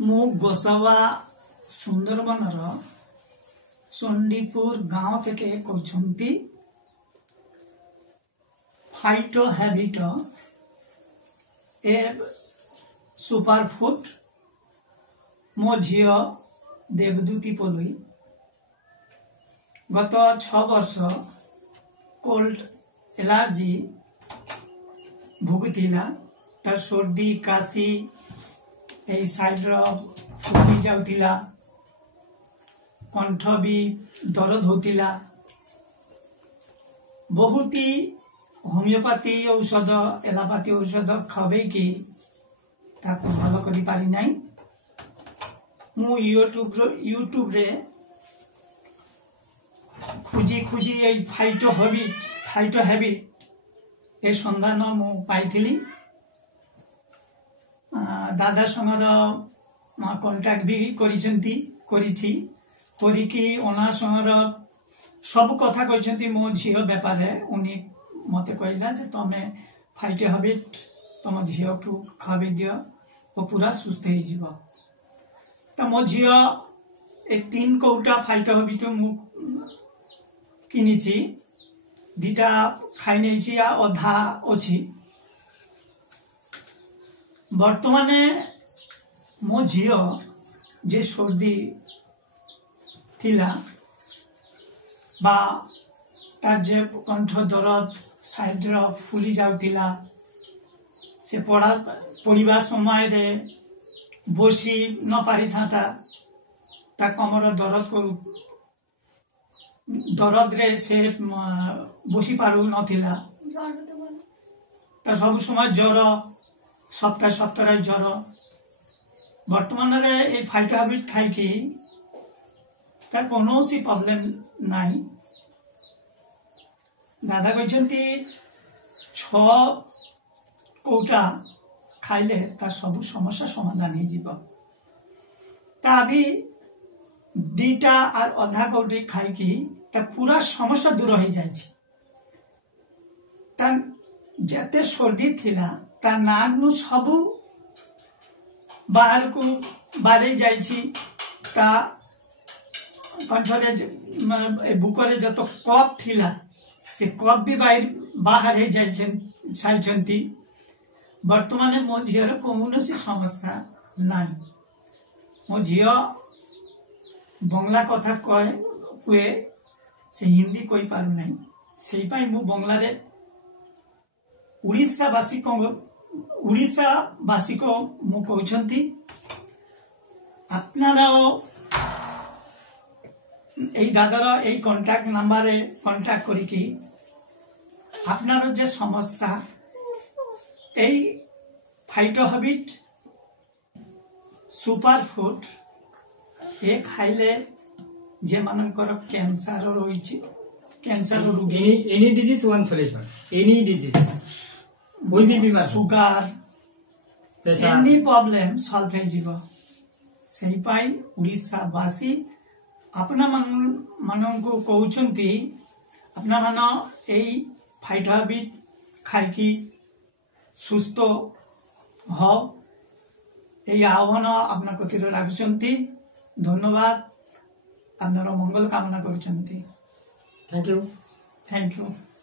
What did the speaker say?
मु गोसावा सुंदरबनर चंडीपुर गांव থেকে কইছন্তি फाइटो हैबिट ए सुपर फूड मो झियो देवदूती पलुई गत 6 वर्ष कोल्ड एलर्जी भुगतिला तर सर्दी काशी ए साइड फुली जाउतिला कंठ भी दर्द होतिला बहुत ही होमियोपैथी औषध एलोपैथी औषध खबे कि ताको भलो करि पारि नाही मु यूट्यूब रे खुजी खुजी ए फाइटो हैबिट ए संधान मु पाइथिली दादा संगर कांटेक्ट भी करिछि करिकी ओना संगर सब कथा कहछन्ती मो झियो व्यापार है उनी मते कहला जे तमे फाइटो हैबिट तम झियो को खाबे दियो वो पूरा सुस्थ हो जीव त मो झियो ए 3 कौटा फाइटो हैबिट मु किनिछि दिटा खाइ नैछि या अधा अछि बर्तमाने मो झियो जे सर्दी थिला बा तार जे कंठ दर्द साइड फुली जाउतिला से पढ़ा समय रे बसी न पारि था ता कमर दर्द रे से बसी पारु नथिला ता सब समय ज्वर सप्ताह ज्वर वर्तमान रे ए फाइटो हैबिट खाई कि तार कोनोसी प्रॉब्लम नाही दादा कहते 6 कौटा खाइले तार सब समस्या समाधान हो जीव अभी 2टा और अधा कौटी खाई तार पूरा समस्या दूर हो जाए जते सर्दी थिला तार नाक नु सब बाहर को बारे जाइछि ता कंठरे बुकरे जत कफ थिला से कफ भी बाहर है जाइछन्ती वर्तमान मो झियर कौनसी समस्या नहीं मो झियो बंगला कथा कहे से हिंदी कहि पारु नहीं सेहि पाई मु बंगला रे उड़ीसा वासी को मु कहछन्ती आपनारा এই দাদার এই কন্টাক্ট নাম্বারে কন্টাক্ট করিকি আপনার যে সমস্যা এই ফাইটো हैबिट सुपर फूड ए खाइले जे मानकर कैंसर रहिछि कैंसर रोगी any disease one solution any disease कोई भी बीमारी sugar pressure any problem solve हो जीव सेहि पाई उड़ीसा वासी अपना मन को कहते अपना मन यही फाइटो हैबिट खाई सुस्थ हो यही आह्वान अपना कतिर रखुंट धन्यवाद आपनार मंगल कामना कर थैंक यू।